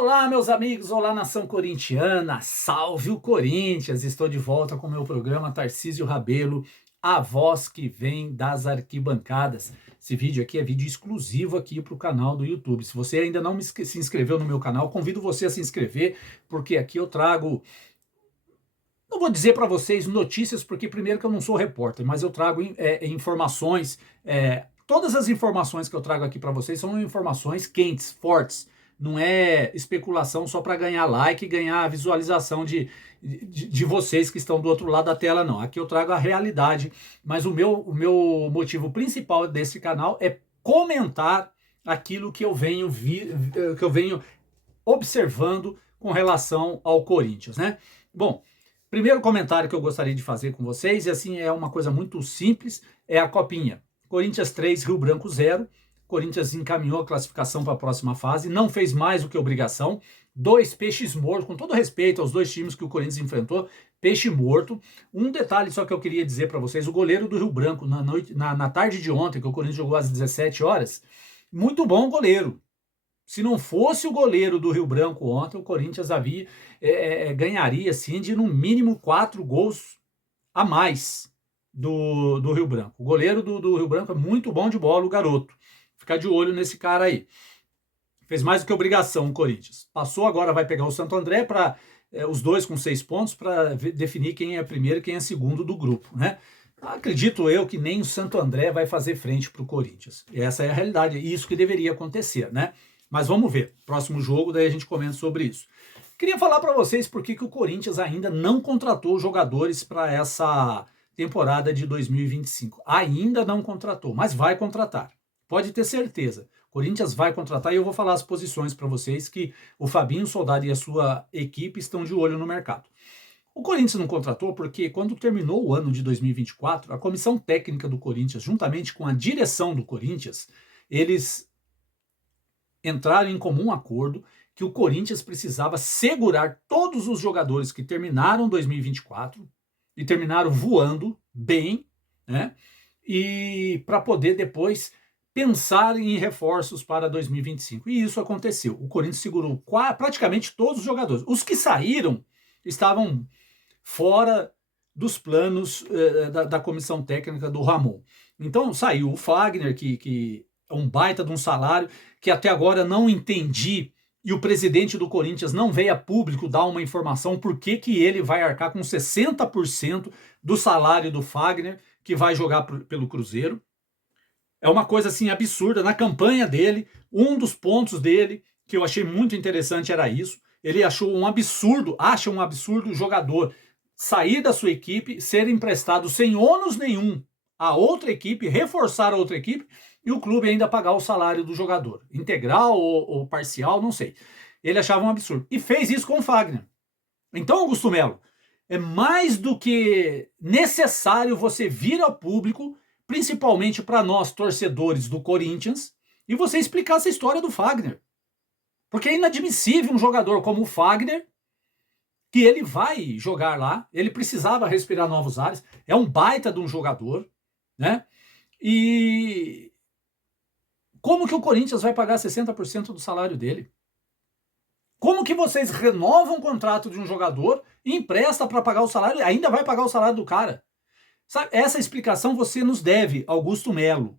Olá, meus amigos, olá, nação corintiana, salve o Corinthians! Estou de volta com o meu programa Tarcísio Rabelo, a voz que vem das arquibancadas. Esse vídeo aqui é vídeo exclusivo aqui para o canal do YouTube. Se você ainda não se inscreveu no meu canal, convido você a se inscrever, porque aqui eu trago, não vou dizer para vocês notícias, porque primeiro que eu não sou repórter, mas eu trago informações, todas as informações que eu trago aqui para vocês são informações quentes, fortes. Não é especulação só para ganhar like e ganhar visualização de vocês que estão do outro lado da tela, não. Aqui eu trago a realidade, mas o meu motivo principal desse canal é comentar aquilo que eu venho observando com relação ao Corinthians, né? Bom, primeiro comentário que eu gostaria de fazer com vocês, e assim é uma coisa muito simples, é a copinha. Corinthians 3, Rio Branco 0. Corinthians encaminhou a classificação para a próxima fase, não fez mais do que obrigação. 2 peixes mortos, com todo respeito aos 2 times que o Corinthians enfrentou, peixe morto. Um detalhe só que eu queria dizer para vocês, o goleiro do Rio Branco, na tarde de ontem, que o Corinthians jogou às 17 horas, muito bom goleiro. Se não fosse o goleiro do Rio Branco ontem, o Corinthians ganharia assim, de no mínimo 4 gols a mais do Rio Branco. O goleiro do Rio Branco é muito bom de bola, o garoto. Ficar de olho nesse cara aí. Fez mais do que obrigação o Corinthians. Passou, agora vai pegar o Santo André, para os dois com 6 pontos, para definir quem é primeiro e quem é segundo do grupo, né? Acredito eu que nem o Santo André vai fazer frente para o Corinthians. E essa é a realidade, é isso que deveria acontecer, né? Mas vamos ver. Próximo jogo, daí a gente comenta sobre isso. Queria falar para vocês por que o Corinthians ainda não contratou jogadores para essa temporada de 2025. Ainda não contratou, mas vai contratar. Pode ter certeza. Corinthians vai contratar e eu vou falar as posições para vocês que o Fabinho Soldado e a sua equipe estão de olho no mercado. O Corinthians não contratou porque quando terminou o ano de 2024, a comissão técnica do Corinthians, juntamente com a direção do Corinthians, eles entraram em comum acordo que o Corinthians precisava segurar todos os jogadores que terminaram 2024 e terminaram voando bem, né? E para poder depois pensar em reforços para 2025. E isso aconteceu. O Corinthians segurou praticamente todos os jogadores. Os que saíram estavam fora dos planos da comissão técnica do Ramon. Então saiu o Fagner, que é um baita de um salário, que até agora não entendi, e o presidente do Corinthians não veio a público dar uma informação por que ele vai arcar com 60% do salário do Fagner, que vai jogar pelo Cruzeiro. É uma coisa assim absurda. Na campanha dele, um dos pontos dele que eu achei muito interessante era isso. Ele achou um absurdo, acha um absurdo o jogador sair da sua equipe, ser emprestado sem ônus nenhum a outra equipe, reforçar a outra equipe e o clube ainda pagar o salário do jogador, integral ou parcial, não sei. Ele achava um absurdo. E fez isso com o Fagner. Então, Augusto Melo, é mais do que necessário você vir ao público, principalmente para nós, torcedores do Corinthians, e você explicar essa história do Fagner. Porque é inadmissível um jogador como o Fagner, que ele vai jogar lá, ele precisava respirar novos ares, é um baita de um jogador, né? E como que o Corinthians vai pagar 60% do salário dele? Como que vocês renovam o contrato de um jogador e empresta para pagar o salário, ainda vai pagar o salário do cara? Sabe, essa explicação você nos deve, Augusto Melo.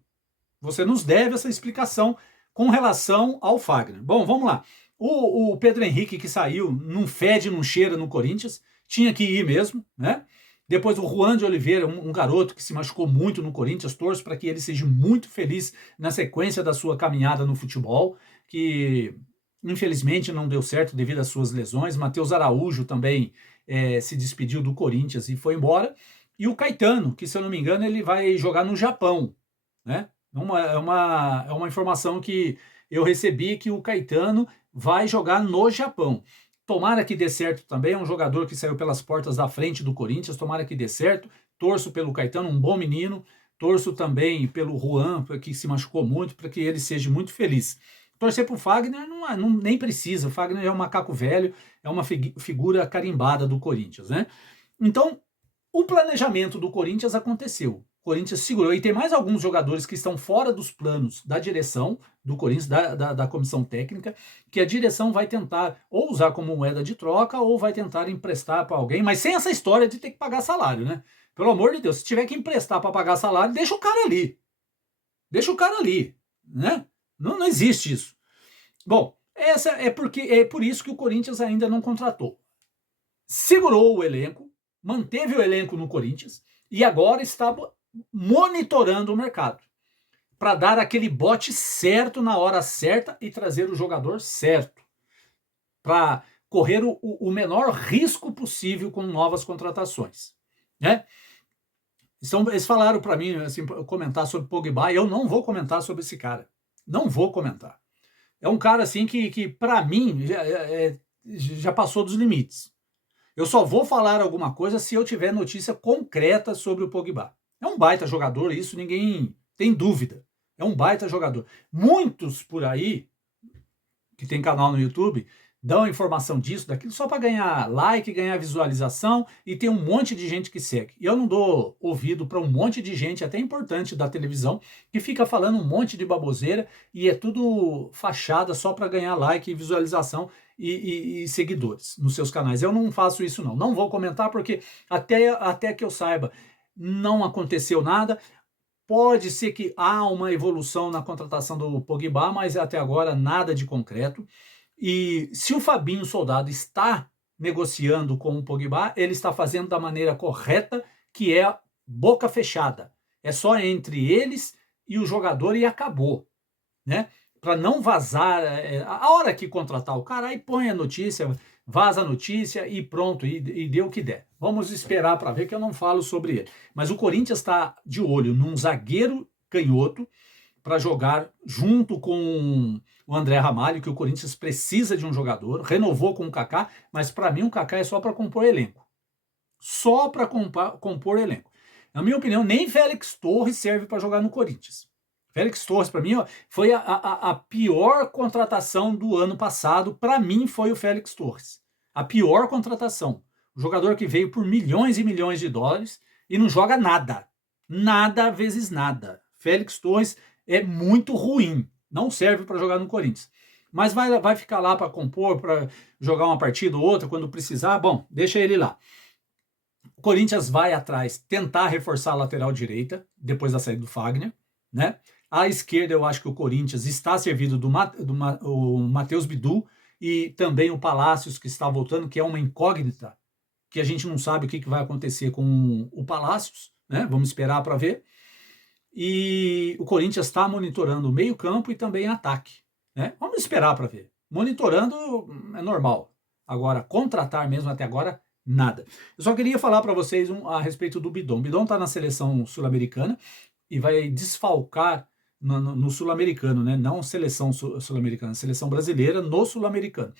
Você nos deve essa explicação com relação ao Fagner. Bom, vamos lá. O Pedro Henrique, que saiu, não fede, não cheira no Corinthians, tinha que ir mesmo, né? Depois o Juan de Oliveira, um garoto que se machucou muito no Corinthians, torço para que ele seja muito feliz na sequência da sua caminhada no futebol, que infelizmente não deu certo devido às suas lesões. Matheus Araújo também se despediu do Corinthians e foi embora. E o Caetano, que se eu não me engano ele vai jogar no Japão, né? É uma informação que eu recebi, que o Caetano vai jogar no Japão. Tomara que dê certo também, é um jogador que saiu pelas portas da frente do Corinthians, tomara que dê certo. Torço pelo Caetano, um bom menino. Torço também pelo Juan, que se machucou muito, para que ele seja muito feliz. Torcer para o Fagner nem precisa, o Fagner é um macaco velho, é uma figura carimbada do Corinthians, né? Então, o planejamento do Corinthians aconteceu. O Corinthians segurou. E tem mais alguns jogadores que estão fora dos planos da direção do Corinthians, da comissão técnica, que a direção vai tentar ou usar como moeda de troca ou vai tentar emprestar para alguém, mas sem essa história de ter que pagar salário, né? Pelo amor de Deus, se tiver que emprestar para pagar salário, deixa o cara ali. Deixa o cara ali, né? Não existe isso. Bom, essa é por isso que o Corinthians ainda não contratou. Segurou o elenco, manteve o elenco no Corinthians e agora está monitorando o mercado para dar aquele bote certo na hora certa e trazer o jogador certo, para correr o menor risco possível com novas contratações, né? Então, eles falaram para mim, assim, comentar sobre Pogba, eu não vou comentar sobre esse cara, não vou comentar. É um cara assim que para mim já passou dos limites. Eu só vou falar alguma coisa se eu tiver notícia concreta sobre o Pogba. É um baita jogador, isso ninguém tem dúvida. É um baita jogador. Muitos por aí, que tem canal no YouTube, dão informação disso, daquilo, só para ganhar like, ganhar visualização, e tem um monte de gente que segue. E eu não dou ouvido para um monte de gente, até importante da televisão, que fica falando um monte de baboseira, e é tudo fachada só para ganhar like, visualização e seguidores nos seus canais. Eu não faço isso não. Não vou comentar porque até que eu saiba, não aconteceu nada. Pode ser que há uma evolução na contratação do Pogba, mas até agora nada de concreto. E se o Fabinho Soldado está negociando com o Pogba, ele está fazendo da maneira correta, que é boca fechada. É só entre eles e o jogador e acabou, né? Para não vazar, a hora que contratar o cara, aí põe a notícia, vaza a notícia e pronto, e dê o que der. Vamos esperar para ver, que eu não falo sobre ele. Mas o Corinthians está de olho num zagueiro canhoto para jogar junto com o André Ramalho, que o Corinthians precisa de um jogador, renovou com o Kaká, mas para mim o Kaká é só para compor elenco. Só para compor elenco. Na minha opinião, nem Félix Torres serve para jogar no Corinthians. Félix Torres, para mim, ó, foi a pior contratação do ano passado. Para mim, foi o Félix Torres. A pior contratação. O jogador que veio por milhões e milhões de dólares e não joga nada. Nada vezes nada. Félix Torres é muito ruim. Não serve para jogar no Corinthians. Mas vai ficar lá para compor, para jogar uma partida ou outra quando precisar. Bom, deixa ele lá. O Corinthians vai atrás, tentar reforçar a lateral direita, depois da saída do Fagner, né? À esquerda, eu acho que o Corinthians está servido do Matheus Bidu e também o Palácios, que está voltando, que é uma incógnita, que a gente não sabe o que vai acontecer com o Palácios, né? Vamos esperar para ver. E o Corinthians está monitorando o meio-campo e também ataque, né? Vamos esperar para ver. Monitorando é normal. Agora, contratar mesmo até agora, nada. Eu só queria falar para vocês a respeito do Bidon. O Bidon está na seleção sul-americana e vai desfalcar no sul-americano, né? Não seleção sul-americana, seleção brasileira no sul-americano.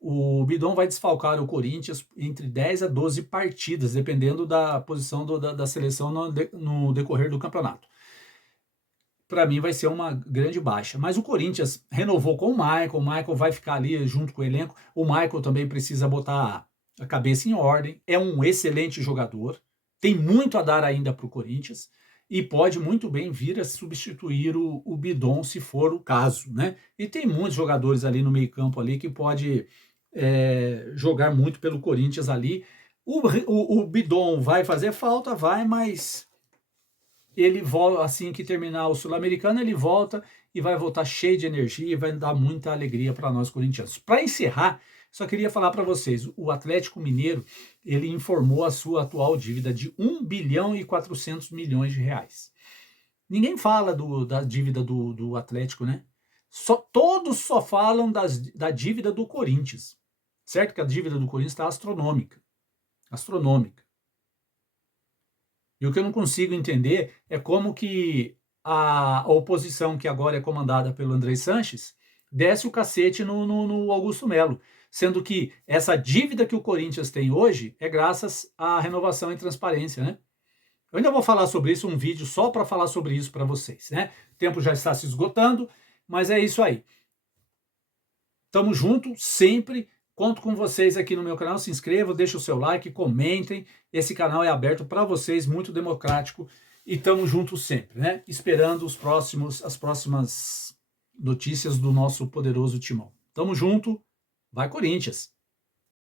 O Bidon vai desfalcar o Corinthians entre 10 a 12 partidas, dependendo da posição da seleção no decorrer do campeonato. Para mim vai ser uma grande baixa. Mas o Corinthians renovou com o Michael vai ficar ali junto com o elenco. O Michael também precisa botar a cabeça em ordem, é um excelente jogador, tem muito a dar ainda para o Corinthians e pode muito bem vir a substituir o Bidon, se for o caso, né? E tem muitos jogadores ali no meio campo ali que pode jogar muito pelo Corinthians ali. O Bidon vai fazer falta, mas ele volta, assim que terminar o Sul-Americano, ele volta e vai voltar cheio de energia e vai dar muita alegria para nós corintianos. Para encerrar, só queria falar para vocês, o Atlético Mineiro, ele informou a sua atual dívida de 1 bilhão e 400 milhões de reais. Ninguém fala da dívida do Atlético, né? Todos só falam da dívida do Corinthians. Certo que a dívida do Corinthians está astronômica. Astronômica. E o que eu não consigo entender é como que a oposição, que agora é comandada pelo André Sanches, desce o cacete no Augusto Melo, sendo que essa dívida que o Corinthians tem hoje é graças à renovação e transparência, né? Eu ainda vou falar sobre isso, um vídeo só para falar sobre isso para vocês, né? O tempo já está se esgotando, mas é isso aí. Tamo junto, sempre. Conto com vocês aqui no meu canal. Se inscrevam, deixem o seu like, comentem. Esse canal é aberto para vocês, muito democrático. E estamos juntos sempre, né? Esperando as próximas notícias do nosso poderoso Timão. Tamo junto, vai Corinthians!